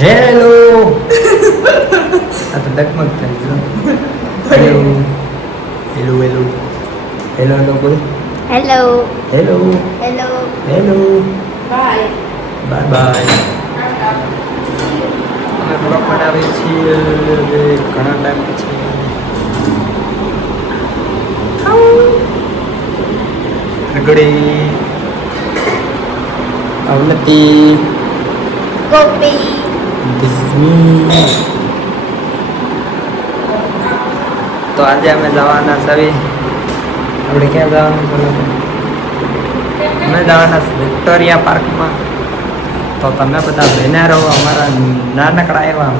Hello આ તો ડકમક થાય જો hello hello hello hello hello બોલ hello hello hello hello bye bye bye અમે બ્લોગ બનાવીએ છીએ ઘણા ટાઈમ પછી આગળી અવનતી ગોપી દિઝની તો આજે અમે જવાના સવી આપણે ક્યાં જવાનું બોલો અમે જવાના વિક્ટોરિયા પાર્કમાં તો તમે બધા બન્યા રહો અમારા નાનકડા એવા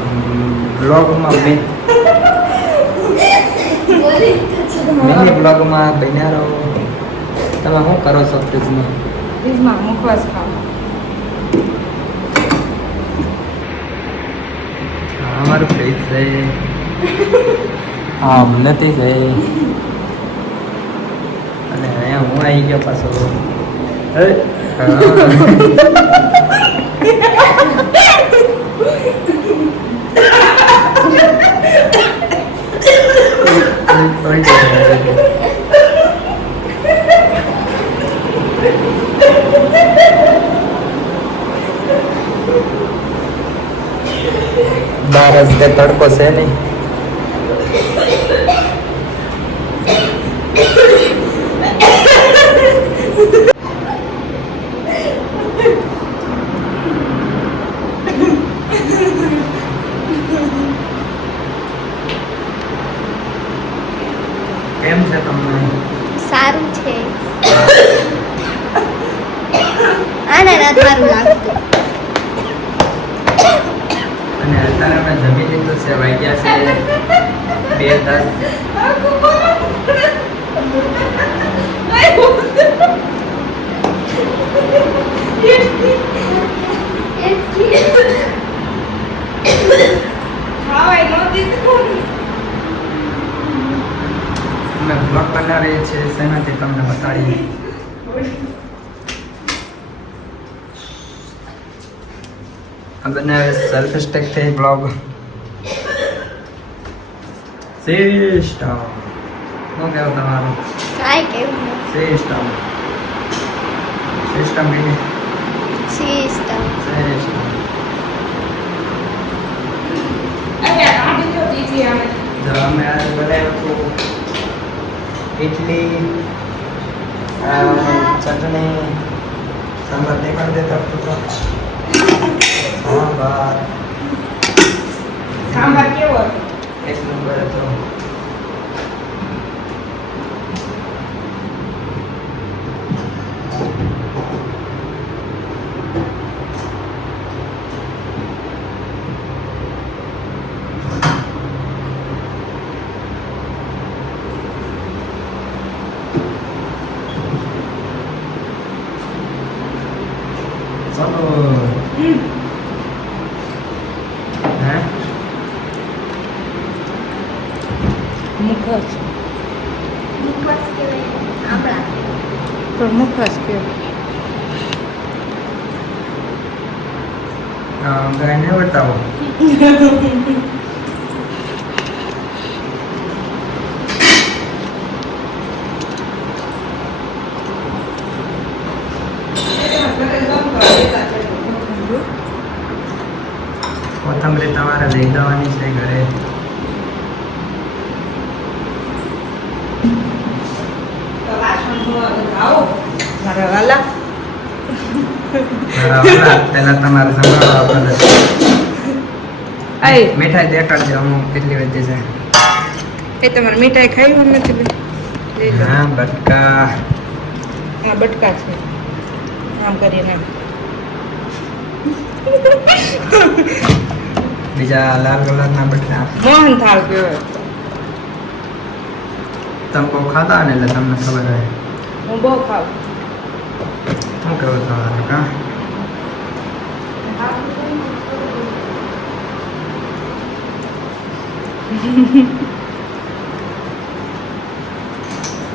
બ્લોગમાં મિની બ્લોગમાં બન્યા રહો. તમે શું કરો છો ફ્રીજમાં? ફ્રીજમાં મુખવાસ ખાવા. અમારું ફ્રીજ છે હા નથી છે અને અહીંયા હું આવી ગયો પાછો બાર રસ્તે તડકો છે નહીં. કેમ છે તમને? સારું છે આને ના સારું લાગતું અને અત્યારે અમે જમી લીધું છે વાગ્યા છે 2:10. અમે બ્લોગ બનાવીએ છીએ શેનાથી તમને બતાડીએ. આ બનાવે સેલ્ફ સ્ટેક થઈ બ્લોગ સિસ્ટમ શું કહેવું તમારું? કાંઈ કેવું સિસ્ટમ સિસ્ટમ બીજી સિસ્ટમ સિસ્ટમ જો અમે આજે બનાવ્યું હતું ઇડલી ચટણી સાંભાર દેખાડ દેતા હતો સાંભાર સાંભાર કેવો હતો? એક નંબર હતો. ચાલો હે મુખવાસ મુખવાસ કહેવાય આંબળા પણ મુખવાસ કેવો? ગાયને બતાવો. કોથમરી તમારે લઈ જવાની છે ઘરે. મારા વાલા બરાબર પહેલા તમારે સંભાળવા પડે. આય મીઠાઈ દેખાડજો અમુક કેટલી બધી છે. એ તમારે મીઠાઈ ખાઈ એમ નથી બેન? લઈ લો. હા બટકા આ બટકા છે આમ કરીને આમ. બીજા લાલ કલરના બટકા મોહન થાળ કહેવાય. તમે બહુ ખાતા ને એટલે તમને ખબર હોય. હું બહુ ખાઉં. શું કહેવું તમારું કા?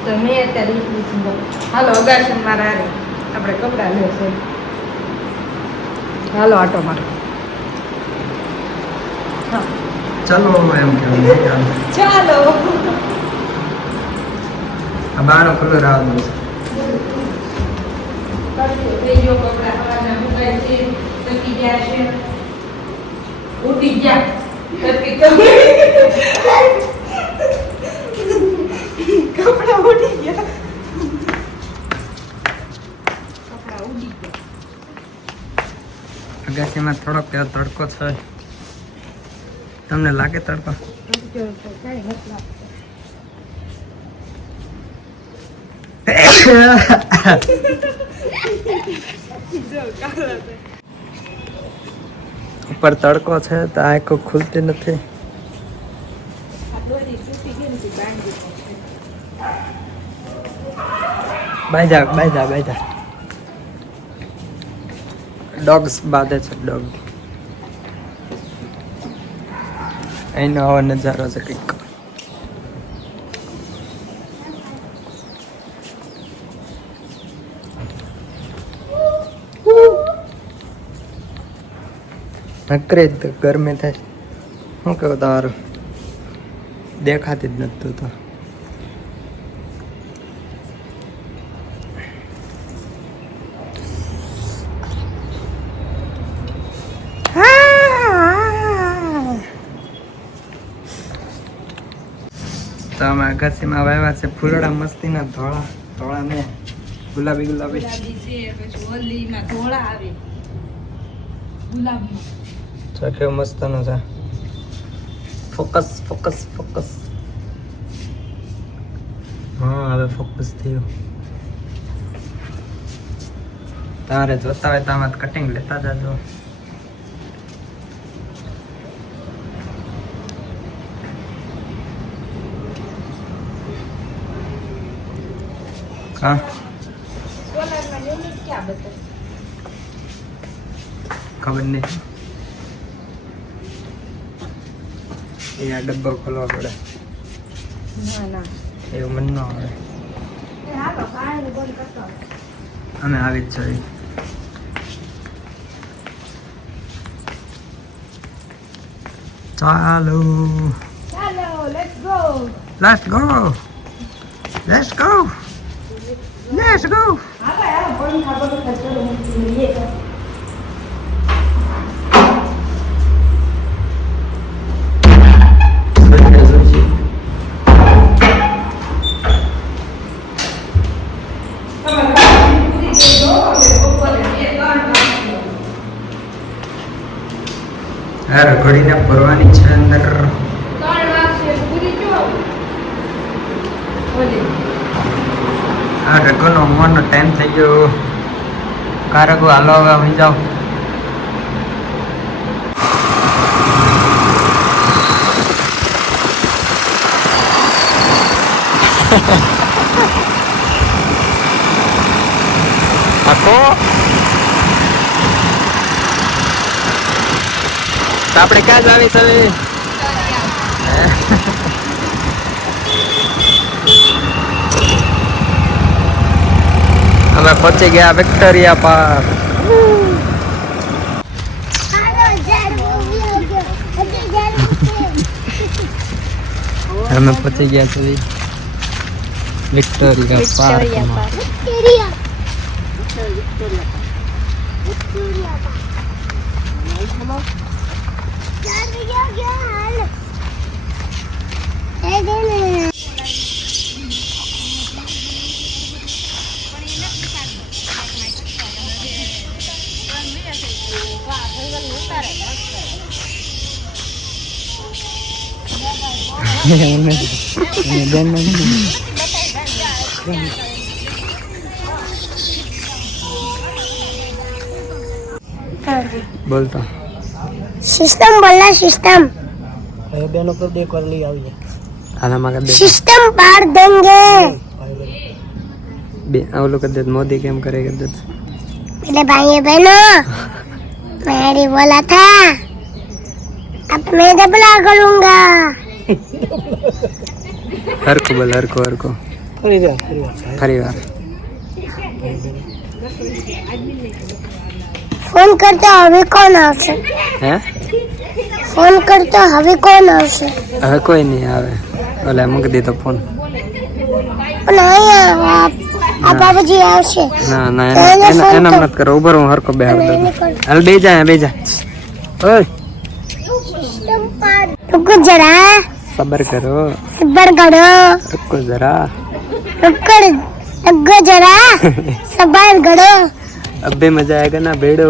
તો મેં અત્યારે હાલો અગાશન મારા હારે આપણે કપડાં લેશે. હાલો આટો મારો. ચલો એમ કેવું ચાલો આ બારનો ખુલ્લો રાખવાનો છે ઉઠી ગયા કપડા ઉડી ગયા અગાસીમાં થોડોક એવો તડકો છે તમને લાગે તડકો ઉપર તડકો છે તો આંખો ખુલતી નથી બાય ડોગ્સ બાંધે છે ડોગ અહીંનો આવો નજારો છે કંઈક નકરે જ ગરમી થાય શું કહું તમારું દેખાતી જ નથી તો તો અમે અગાસીમાં વાવ્યા છે ફૂલડા મસ્તીના ધોળા ને ગુલાબી ગુલાબી છે પછી ઓલીમાં ધોળા આવે ગુલાબમાં તો કેવું મસ્તનું છે ફોકસ હા હવે ફોકસ થયું તમારે જોતા હોય તો આમાં કટિંગ લેતા જાજો હા સોલરમાં યુનિટ ક્યાં બતાવે ખબર નહીં એ આ ડબ્બો ખોલવા પડે ના એવું મન ન આવે હાલો પાણી બંધ કરતો અમે આવી જ જઈએ ચાલો લેટ્સ ગો Let's go. હાલો બંધ ખાબો તો ચલો લઈએ રખડીને ફરવાની છે અંદર આ રઘોનો હોવાનો ટાઈમ થઈ ગયો કારગો હાલો હવે અમે જાઓ આખો તો આપણે ક્યાં જ આવી છે અમે પહોંચી ગયા વિક્ટોરિયા પાર્ક અમે પહોંચી ગયા છીએ વિક્ટોરિયા પાર્કમાં बोलता सिस्टम बोलना सिस्टम બેનો પર બે વાર લઈ આવીએ आला मगर दे सिस्टम पार देंगे बे वो कर दे मोदी केम करेगा दे पहले भाई बहनों मैंने बोला था अब मैं दबला करूंगा हर को बोल हर को ફરી જા फरी बार फोन करते अभी कौन आपसे हैं ફોન કરતો હવે કોણ આવશે? હવે કોઈ નહીં આવે. ઓલે મૂકી દીધો ફોન. પણ અહીંયા આ બાબુજી આવશે. ના ના તો એને એના ફોન એના કર. મત કરો. ઉભર હું હરકો બેહાડ દઉં. એને કર. હાલ બે જા બે જા. ઓય रुको जरा, સબર કરો. सबर करो, रुको जरा. रुको जरा, सबर करो. अब भी मजा आएगा ना बेड़ो.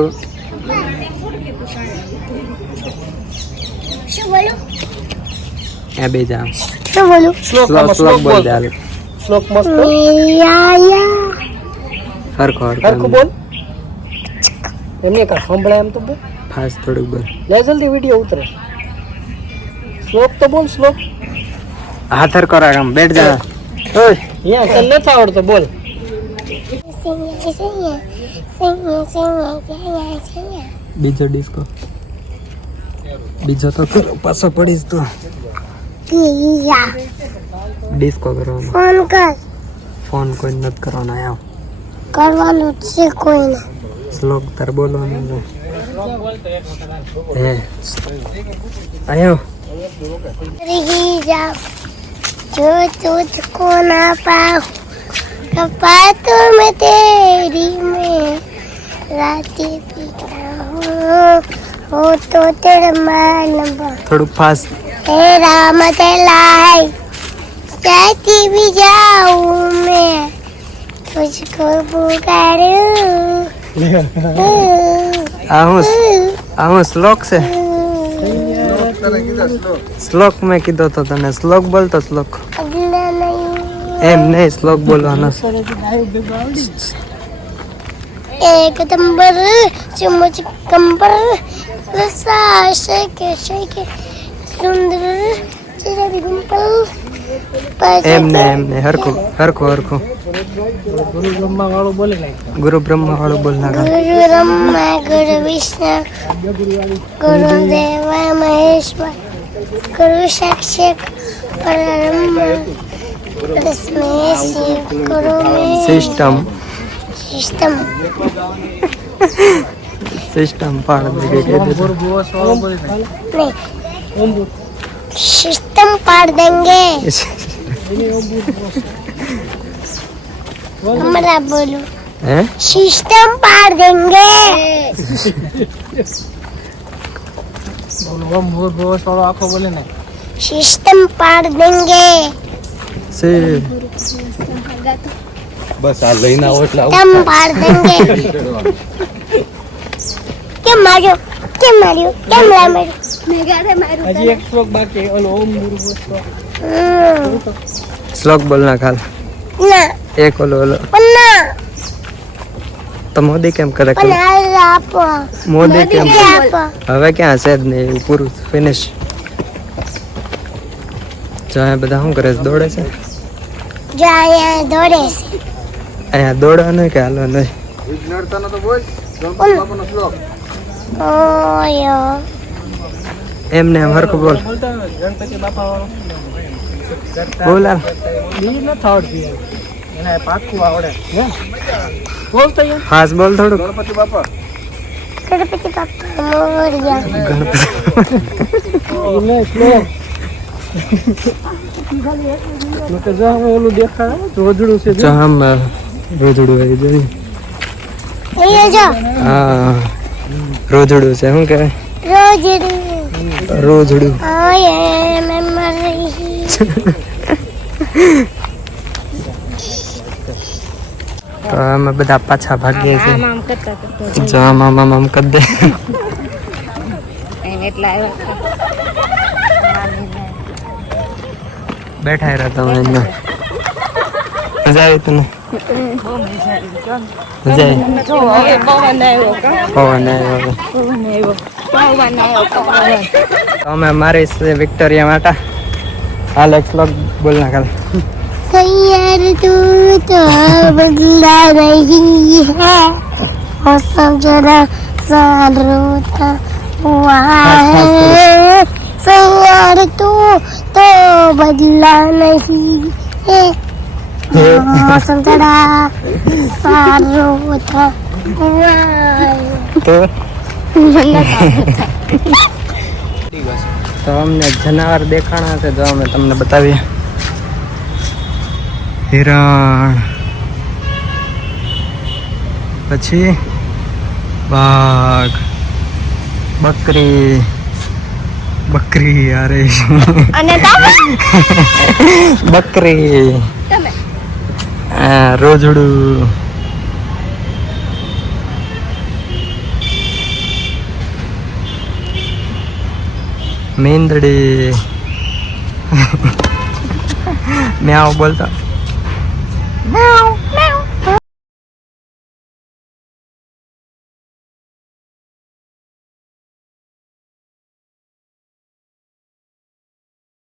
શું બોલું? એ બે જા. શું બોલું? શ્લોક શ્લોક બોલ દે હાલ. શ્લોક મસ્ત યા હરકો હરખું બોલ એમને કા સંભળાય એમ તો બોલ ફાસ્ટ થોડુંક બોલ. લે જલ્દી વિડિયો ઉતરે શ્લોક તો બોલ શ્લોક હાથ હરકો રાખ આમ બેઠ જા. ઓય યા તને નથી આવડતો બોલ બીજો ડિસ્કો. બીજો તો કરો પાછો પડીશ તો. ડિસ્કો કરવાનો. ફોન કર. ફોન કોઈ નથી કરવાનો. આવ કરવાનું જ છે કોઈને. શ્લોક તાર બોલવાનો છે. હે આયો रही जाओ जो तुझको ना पाओ कपा तो मैं तेरी में रातें पीता हूँ हो तो तेरा मान થોડુંક ફાસ્ટ. हे राम लाए जाती भी जाऊँ मैं तुझको पुकारूं આ હું શ્લોક છે. શ્લોક મેં કીધો તો તને. શ્લોક બોલતો શ્લોક. अगला नहीं એમ નહીં શ્લોક બોલવાનો છે. एक नंबर चम्मच कंबर रसा शेके सुंदर तेरा डिंपल એમ ને હરખું હરખું હરખું. ગુરુ બ્રહ્મા વાળું બોલે ને ગુરુ બ્રહ્મા વાળું બોલ નાખા. गुरु ब्रह्मा गुरु विष्णु गुरु देवा महेश्वर गुरु साक्षात परब्रह्म तस्मै श्री गुरु में સિસ્ટમ सिस्टम સિસ્ટમ પાડ દે કે કહી દે. नहीं सिस्टम पार देंगे हमारा बोलो હે सिस्टम पार देंगे બોલો ઓમ ભૂર ભૂર વાળો આખો બોલે ને सिस्टम पार देंगे સે બસ આ લઈને આવો એટલે सिस्टम पार देंगे क्या मारो क्या मारो क्या मारो હજી એક શ્લોક બાકી ઓલો ઓમ ગુરુ બોલ શ્લોક બોલ નાખાલ. ना એક ઓલો ઓલો पन्ना તો મોદી કેમ કરે કે पन्ना आप મોદી કેમ કરે? आप હવે ક્યાં છે જ નહીં એવું પૂરું ફિનિશ. જો અહીંયા બધા શું કરે છે? દોડે છે. जाया दौड़े से અહીંયા દોડવાનું કે હાલવાનું? ओयो એમને એમ હરખું બોલ. બોલતા હોય ગણપતિ બાપા વાળો બોલ હાલ. બીજી નથી આવડતી યાર એને પાક્કું આવડે હે બોલતો યાર ફાસ્ટ બોલ થોડુંક. गणपति पापा मोरिया ગણપતિ એને શ્લોક તો જો હવે ઓલું દેખાડે રોજડું છે જો આમ રોજડું આવી જાય. ये जो હા રોજડું છે. શું કહેવાય? रोज રોજડું. ओए मैं मर रही તો અમે બધા પાછા ભાગીએ છીએ. જો આમ આમ આમ આમ કરી દે. બેઠા રહ્યા તમે અહીંયા. મજા આવી તને? મજા આવી? પવન આવ્યો. તો અમે મારી છે વિક્ટોરિયા માતા. હાલ એક શ્લોક બોલ નાખાલ. यार तू तो बदला नहीं है मौसम जरा सारोता हुआ है यार तू तो बदला नहीं है मौसम जरा सारोता हुआ है તો તો અમને જનાવર દેખાણા છે, જો અમે તમને બતાવીએ. હિરણ, પછી વાઘ, બકરી અરે અને તમે બકરી, તમે રોજડું, મેંદડી, મ્યાઉ બોલતા, મ્યાઉ